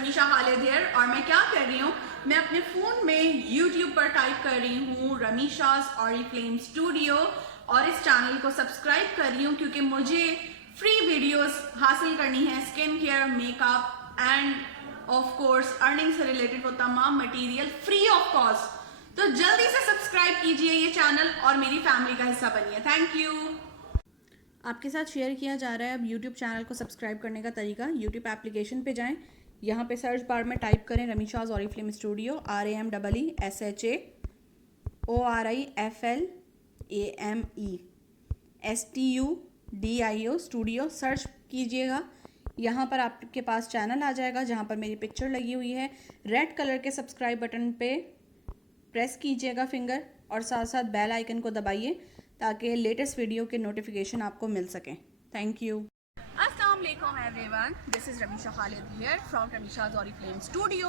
रमीशा Khalid here. और मैं क्या कर रही हूँ, मैं अपने फ़ोन में YouTube पर टाइप कर रही हूँ रमीशा's ऑरिफ्लेम स्टूडियो और इस चैनल को सब्सक्राइब कर रही हूँ क्योंकि मुझे फ्री वीडियोस हासिल करनी है skin care, makeup end of course earning से रिलेटेड वो तमाम मटेरियल फ्री ऑफ कॉस्ट। तो जल्दी से सब्सक्राइब कीजिए ये चैनल और मेरी फैमिली का हिस्सा बनिए। Thank you. आपके साथ शेयर किया जा रहा है अब YouTube चैनल को सब्सक्राइब करने का तरीका। YouTube एप्लीकेशन पे जाएं, यहाँ पे सर्च बार में टाइप करें Rameesha's Oriflame studio, RAMEESHAORIFLAME studio search कीजिएगा। यहाँ पर आपके पास चैनल आ जाएगा जहाँ पर मेरी पिक्चर लगी हुई है। रेड कलर के सब्सक्राइब बटन पे प्रेस कीजिएगा फिंगर और साथ साथ बेल आइकन को दबाइए ताकि लेटेस्ट वीडियो के नोटिफिकेशन आपको मिल सकें। Thank you. अस्सलाम वालेकुम everyone, this is Rameesha Khalid here from Rameesha's Oriflame studio.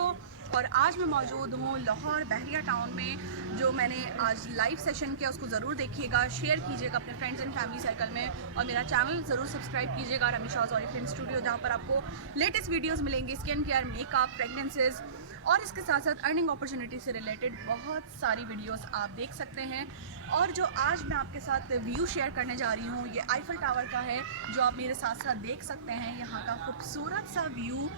और आज मैं मौजूद हूँ लाहौर बहरिया टाउन में। जो मैंने आज लाइव सेशन किया उसको ज़रूर देखिएगा, शेयर कीजिएगा अपने फ्रेंड्स एंड फैमिली सर्कल में और मेरा चैनल ज़रूर सब्सक्राइब कीजिएगा रमीशा's ऑरिफ्लेम स्टूडियो, जहाँ पर आपको लेटेस्ट वीडियोज़ मिलेंगी स्किन केयर, मेकअप, प्रेगनेंसीज और इसके साथ साथ अर्निंग अपॉर्चुनिटी से रिलेटेड बहुत सारी वीडियोस आप देख सकते हैं। और जो आज मैं आपके साथ व्यू शेयर करने जा रही हूँ ये आईफल टावर का है, जो आप मेरे साथ साथ देख सकते हैं। यहाँ का खूबसूरत सा व्यू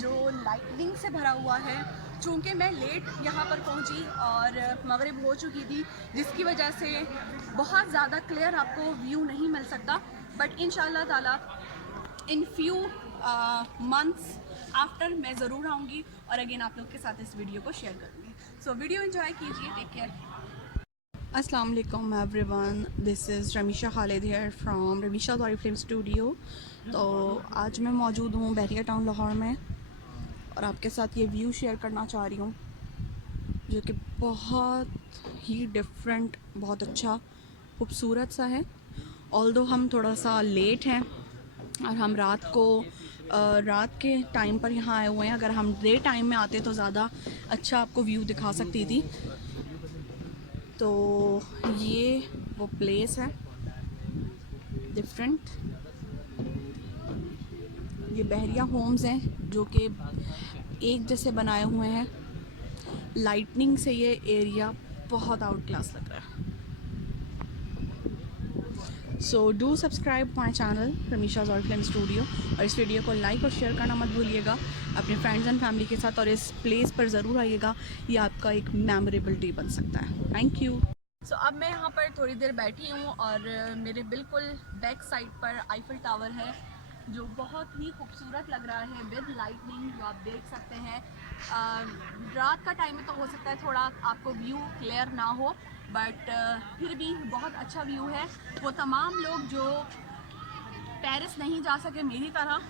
जो लाइटनिंग से भरा हुआ है। चूँकि मैं लेट यहाँ पर पहुँची और मगरिब हो चुकी थी, जिसकी वजह से बहुत ज़्यादा क्लियर आपको व्यू नहीं मिल सकता, बट इंशाल्लाह ताला इन फ्यू मंथ्स आफ्टर मैं ज़रूर आऊँगी और अगेन आप लोग के साथ इस वीडियो को शेयर करूँगी। सो वीडियो एंजॉय कीजिए, टेक केयर। अस्सलाम वालेकुम everyone, this is Rameesha Khalid here from Rameesha's Oriflame studio. तो आज मैं मौजूद हूँ बहरिया टाउन लाहौर में और आपके साथ ये व्यू शेयर करना चाह रही हूँ जो कि बहुत ही डिफरेंट, बहुत अच्छा खूबसूरत सा है। ऑल्दो हम थोड़ा सा लेट हैं और हम रात के टाइम पर यहाँ आए हुए हैं। अगर हम डे टाइम में आते तो ज़्यादा अच्छा आपको व्यू दिखा सकती थी। तो ये वो प्लेस है डिफरेंट। ये बहरिया होम्स हैं जो कि एक जैसे बनाए हुए हैं। लाइटनिंग से ये एरिया बहुत आउट क्लास लग रहा है। So do subscribe my channel Rameesha's Oriflame studio और इस वीडियो को लाइक और शेयर करना मत भूलिएगा अपने फ्रेंड्स एंड फैमिली के साथ। और इस प्लेस पर ज़रूर आइएगा, ये आपका एक मेमोरेबल डे बन सकता है। Thank you. सो अब मैं यहाँ पर थोड़ी देर बैठी हूँ और मेरे बिल्कुल बैक साइड पर आईफल टावर है जो बहुत ही खूबसूरत लग रहा है विद लाइटनिंग, जो आप देख सकते हैं। रात का टाइम में तो हो सकता है थोड़ा आपको व्यू क्लियर ना हो, बट फिर भी बहुत अच्छा व्यू है। वो तमाम लोग जो पेरिस नहीं जा सके मेरी तरह,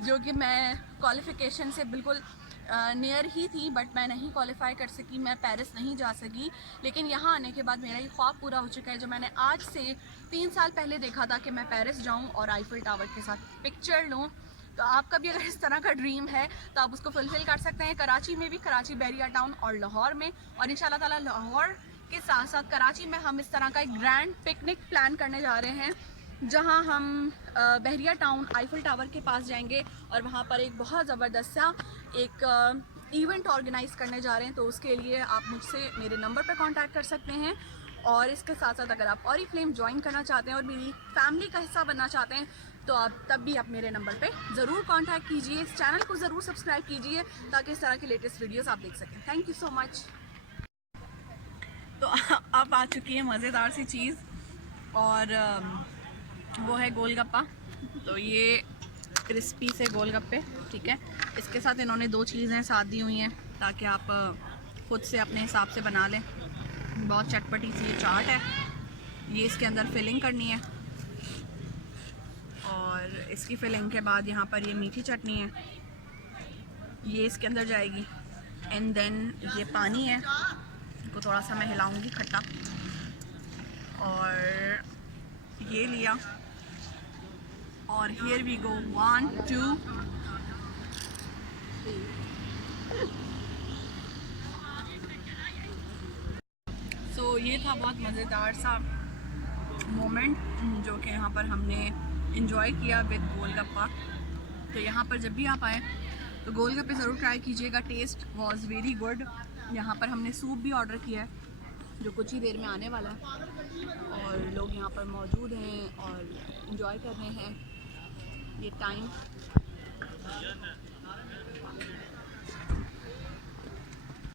जो कि मैं क्वालिफ़िकेशन से बिल्कुल नियर ही थी बट मैं नहीं क्वालिफाई कर सकी, मैं पेरिस नहीं जा सकी। लेकिन यहाँ आने के बाद मेरा ये ख्वाब पूरा हो चुका है जो मैंने आज से 3 साल पहले देखा था कि मैं पेरिस जाऊँ और आईफल टावर के साथ पिक्चर लूँ। तो आपका भी अगर इस तरह का ड्रीम है तो आप उसको फुलफ़िल कर सकते हैं। कराची में भी, कराची, बहरिया टाउन और लाहौर में, और इंशाल्लाह ताला लाहौर के साथ साथ कराची में हम इस तरह का एक ग्रैंड पिकनिक प्लान करने जा रहे हैं जहां हम बहरिया टाउन आईफल टावर के पास जाएंगे और वहां पर एक बहुत ज़बरदस्त सा एक इवेंट ऑर्गेनाइज करने जा रहे हैं। तो उसके लिए आप मुझसे मेरे नंबर पर कांटेक्ट कर सकते हैं। और इसके साथ साथ अगर आप ऑरिफ्लेम ज्वाइन करना चाहते हैं और मेरी फैमिली का हिस्सा बनना चाहते हैं तो तब भी आप मेरे नंबर पे ज़रूर कांटेक्ट कीजिए। इस चैनल को ज़रूर सब्सक्राइब कीजिए ताकि इस तरह की लेटेस्ट वीडियोस आप देख सकें। Thank you so much. तो अब आ चुकी है मज़ेदार सी चीज़ और वो है गोलगप्पा। तो ये क्रिस्पी से गोलगप्पे, ठीक है। इसके साथ इन्होंने 2 चीज़ें साथ दी हुई हैं ताकि आप खुद से अपने हिसाब से बना लें। बहुत चटपटी सी ये चाट है। ये इसके अंदर फिलिंग करनी है और इसकी फिलिंग के बाद यहाँ पर ये मीठी चटनी है, ये इसके अंदर जाएगी। एंड देन ये पानी है, इनको थोड़ा सा मैं हिलाऊंगी खट्टा, और ये लिया और हियर वी गो 1 2। सो ये था बहुत मज़ेदार सा मोमेंट जो कि यहाँ पर हमने इंजॉय किया विद गोलगप्पा। तो यहाँ पर जब भी आप आएँ तो गोलगप्पे ज़रूर ट्राई कीजिएगा, टेस्ट वॉज वेरी गुड। यहाँ पर हमने सूप भी ऑर्डर किया है जो कुछ ही देर में आने वाला है, और लोग यहाँ पर मौजूद हैं और इन्जॉय कर रहे हैं ये टाइम।